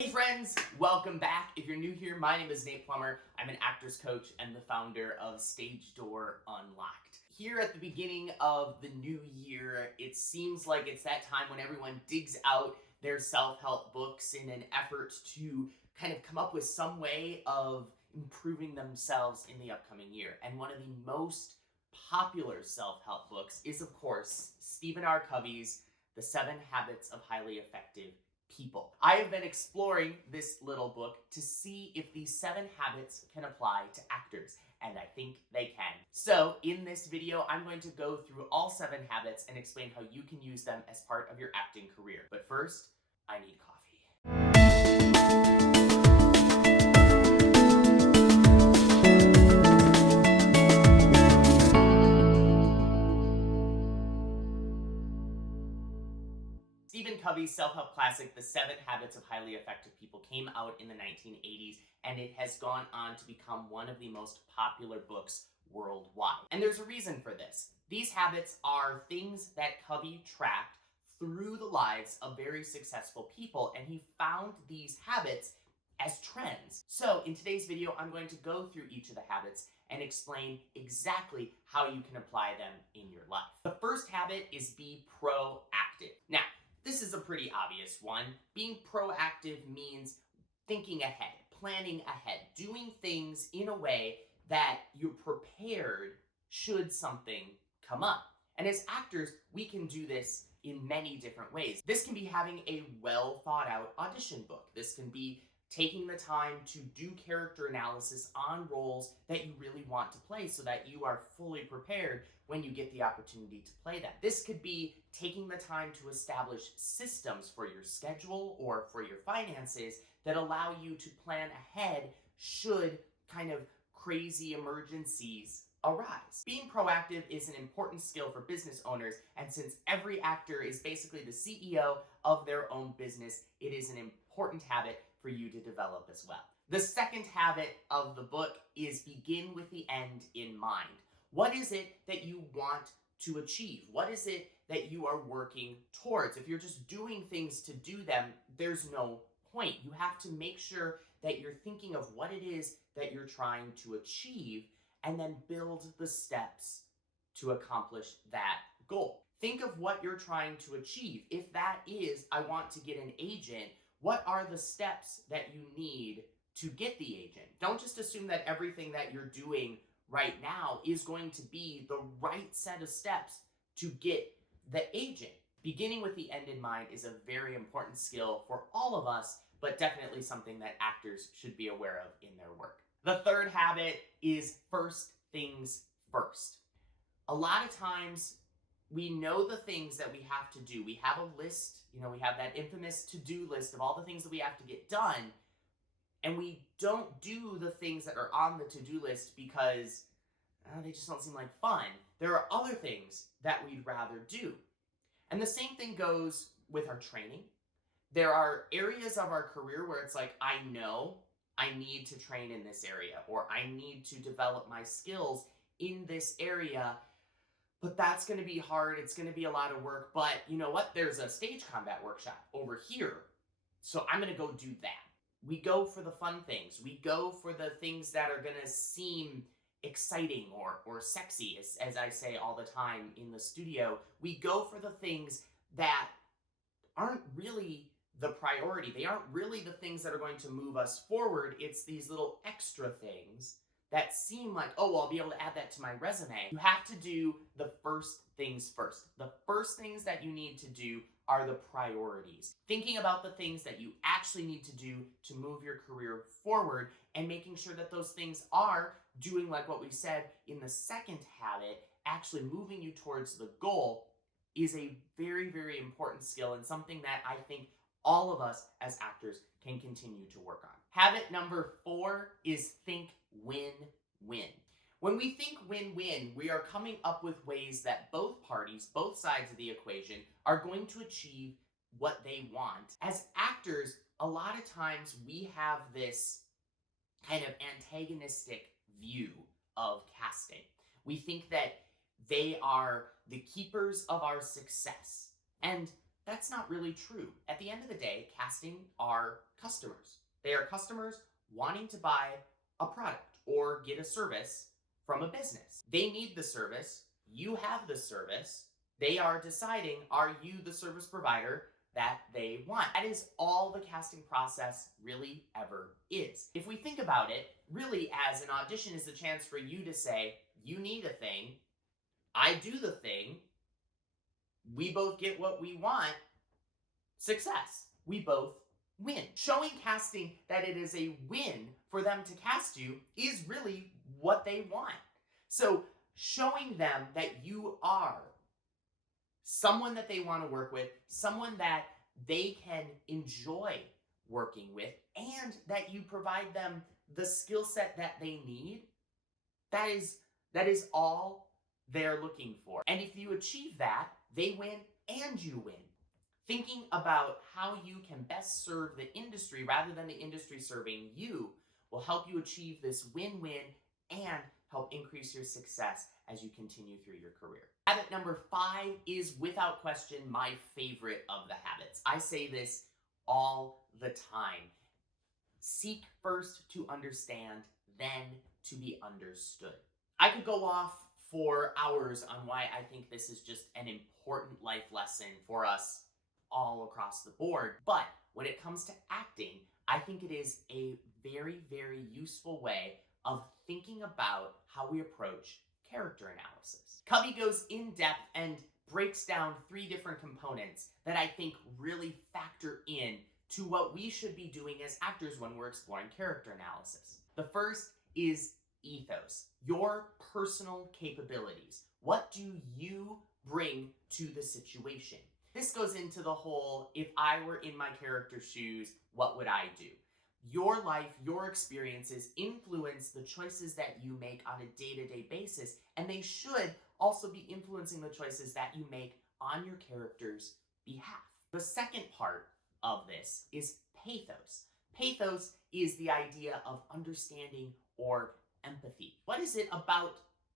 Hey friends, welcome back. If you're new here, my name is Nate Plummer. I'm an actor's coach and the founder of Stage Door Unlocked. Here at the beginning of the new year, it seems like it's that time when everyone digs out their self-help books in an effort to kind of come up with some way of improving themselves in the upcoming year. And one of the most popular self-help books is, of course, Stephen R. Covey's The 7 Habits of Highly Effective People. I have been exploring this little book to see if these 7 habits can apply to actors, and I think they can. So in this video, I'm going to go through all 7 habits and explain how you can use them as part of your acting career. But first, I need coffee. Stephen Covey's self-help classic, The 7 Habits of Highly Effective People, came out in the 1980s, and it has gone on to become one of the most popular books worldwide. And there's a reason for this. These habits are things that Covey tracked through the lives of very successful people, and he found these habits as trends. So in today's video, I'm going to go through each of the habits and explain exactly how you can apply them in your life. The first habit is be proactive. Now, this is a pretty obvious one. Being proactive means thinking ahead, planning ahead, doing things in a way that you're prepared should something come up. And as actors, we can do this in many different ways. This can be having a well thought out audition book. This can be taking the time to do character analysis on roles that you really want to play so that you are fully prepared when you get the opportunity to play them. This could be taking the time to establish systems for your schedule or for your finances that allow you to plan ahead should kind of crazy emergencies arise. Being proactive is an important skill for business owners, and since every actor is basically the CEO of their own business, it is an important habit for you to develop as well. The second habit of the book is begin with the end in mind. What is it that you want to achieve? What is it that you are working towards? If you're just doing things to do them, there's no point. You have to make sure that you're thinking of what it is that you're trying to achieve and then build the steps to accomplish that goal. Think of what you're trying to achieve. If that is, I want to get an agent, what are the steps that you need to get the agent? Don't just assume that everything that you're doing right now is going to be the right set of steps to get the agent. Beginning with the end in mind is a very important skill for all of us, but definitely something that actors should be aware of in their work. The third habit is first things first. A lot of times we know the things that we have to do. We have a list, we have that infamous to-do list of all the things that we have to get done, and we don't do the things that are on the to-do list because they just don't seem like fun. There are other things that we'd rather do. And the same thing goes with our training. There are areas of our career where it's like, I know I need to train in this area, or I need to develop my skills in this area, but that's going to be hard. It's going to be a lot of work, but you know what? There's a stage combat workshop over here, so I'm going to go do that. We go for the fun things. We go for the things that are going to seem exciting or sexy, as I say all the time in the studio. We go for the things that aren't really the priority. They aren't really the things that are going to move us forward. It's these little extra things that seem like, oh, well, I'll be able to add that to my resume. You have to do the first things first. The first things that you need to do are the priorities. Thinking about the things that you actually need to do to move your career forward and making sure that those things are doing like what we said in the second habit, actually moving you towards the goal, is a very, very important skill and something that I think all of us as actors can continue to work on. Habit number 4 is think win-win. When we think win-win, we are coming up with ways that both parties, both sides of the equation, are going to achieve what they want. As actors, a lot of times we have this kind of antagonistic view of casting. We think that they are the keepers of our success. And that's not really true. At the end of the day, casting are customers. They are customers wanting to buy a product or get a service from a business. They need the service. You have the service. They are deciding, are you the service provider that they want? That is all the casting process really ever is. If we think about it, really as an audition is the chance for you to say, you need a thing, I do the thing, we both get what we want, success. We both win. Showing casting that it is a win for them to cast you is really what they want. So showing them that you are someone that they want to work with, someone that they can enjoy working with, and that you provide them the skill set that they need, that is all they're looking for. And if you achieve that, they win and you win. Thinking about how you can best serve the industry rather than the industry serving you will help you achieve this win-win and help increase your success as you continue through your career. Habit number 5 is without question my favorite of the habits. I say this all the time. Seek first to understand, then to be understood. I could go off for hours on why I think this is just an important life lesson for us all across the board. But when it comes to acting, I think it is a very, very useful way of thinking about how we approach character analysis. Covey goes in depth and breaks down 3 different components that I think really factor in to what we should be doing as actors when we're exploring character analysis. The first is ethos, your personal capabilities. What do you bring to the situation? This goes into the whole, if I were in my character's shoes, what would I do? Your life, your experiences influence the choices that you make on a day-to-day basis, and they should also be influencing the choices that you make on your character's behalf. The second part of this is pathos. Pathos is the idea of understanding or empathy. What is it about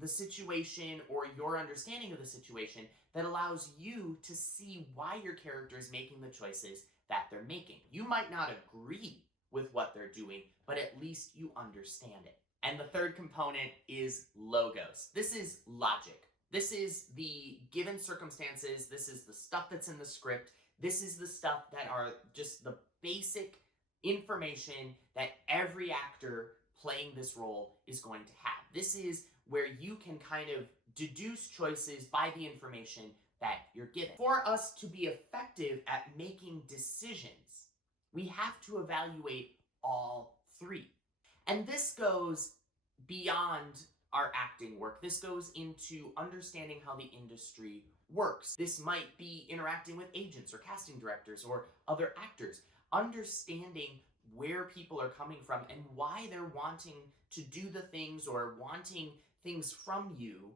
the situation or your understanding of the situation that allows you to see why your character is making the choices that they're making? You might not agree with what they're doing, but at least you understand it. And the third component is logos. This is logic. This is the given circumstances. This is the stuff that's in the script. This is the stuff that are just the basic information that every actor playing this role is going to have. This is where you can kind of deduce choices by the information that you're given. For us to be effective at making decisions, we have to evaluate all 3. And this goes beyond our acting work. This goes into understanding how the industry works. This might be interacting with agents or casting directors or other actors, understanding where people are coming from and why they're wanting to do the things or wanting things from you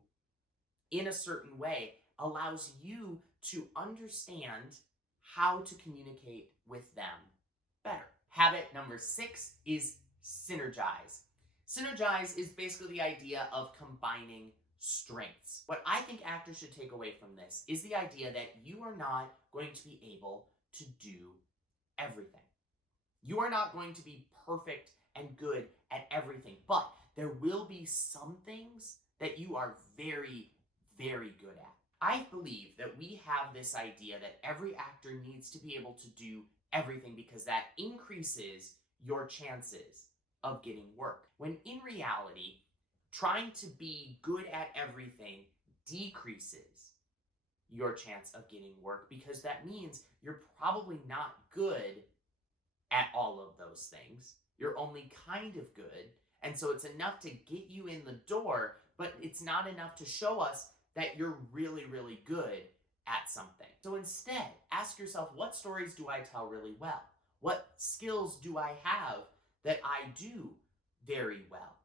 in a certain way allows you to understand how to communicate with them better. Habit number 6 is synergize. Synergize is basically the idea of combining strengths. What I think actors should take away from this is the idea that you are not going to be able to do everything. You are not going to be perfect and good at everything, but there will be some things that you are very, very good at. I believe that we have this idea that every actor needs to be able to do everything because that increases your chances of getting work. When in reality, trying to be good at everything decreases your chance of getting work because that means you're probably not good at all of those things. You're only kind of good. And so it's enough to get you in the door, but it's not enough to show us that you're really, really good at something. So instead, ask yourself, what stories do I tell really well? What skills do I have that I do very well?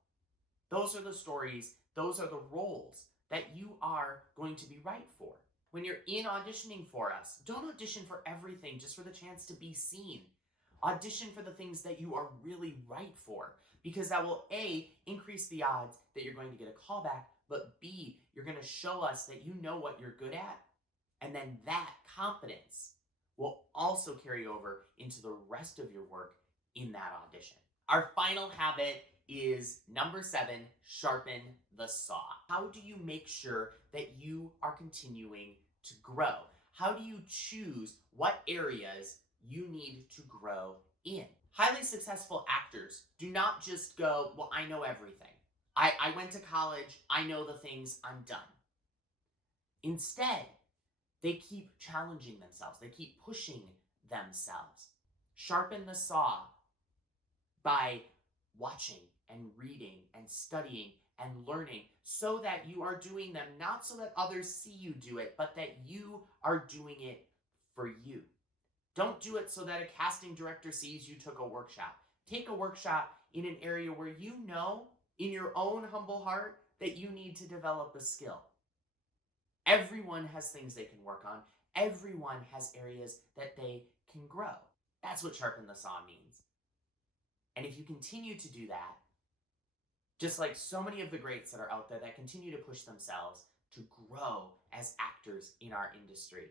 Those are the stories, those are the roles that you are going to be right for. When you're in auditioning for us, don't audition for everything just for the chance to be seen. Audition for the things that you are really right for, because that will A, increase the odds that you're going to get a callback, but B, you're going to show us that you know what you're good at, and then that confidence will also carry over into the rest of your work in that audition. Our final habit is number 7, sharpen the saw. How do you make sure that you are continuing to grow? How do you choose what areas you need to grow in? Highly successful actors do not just go, well, I know everything. I went to college, I know the things, I'm done. Instead, they keep challenging themselves, they keep pushing themselves. Sharpen the saw by watching and reading and studying and learning so that you are doing them not so that others see you do it, but that you are doing it for you. Don't do it so that a casting director sees you took a workshop. Take a workshop in an area where you know in your own humble heart that you need to develop a skill. Everyone has things they can work on. Everyone has areas that they can grow. That's what sharpen the saw means. And if you continue to do that, just like so many of the greats that are out there that continue to push themselves to grow as actors in our industry,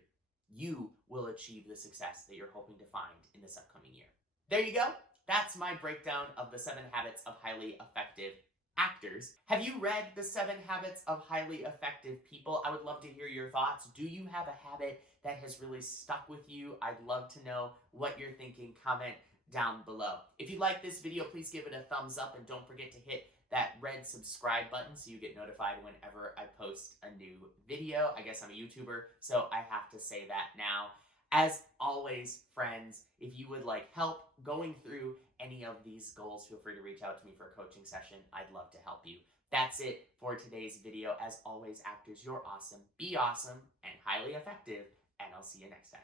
you will achieve the success that you're hoping to find in this upcoming year. There you go. That's my breakdown of the 7 habits of highly effective actors. Have you read the 7 habits of highly effective people? I would love to hear your thoughts. Do you have a habit that has really stuck with you? I'd love to know what you're thinking. Comment down below. If you like this video, please give it a thumbs up and don't forget to hit that red subscribe button so you get notified whenever I post a new video. I guess I'm a YouTuber, so I have to say that now. As always, friends, if you would like help going through any of these goals, feel free to reach out to me for a coaching session. I'd love to help you. That's it for today's video. As always, actors, you're awesome, be awesome, and highly effective, and I'll see you next time.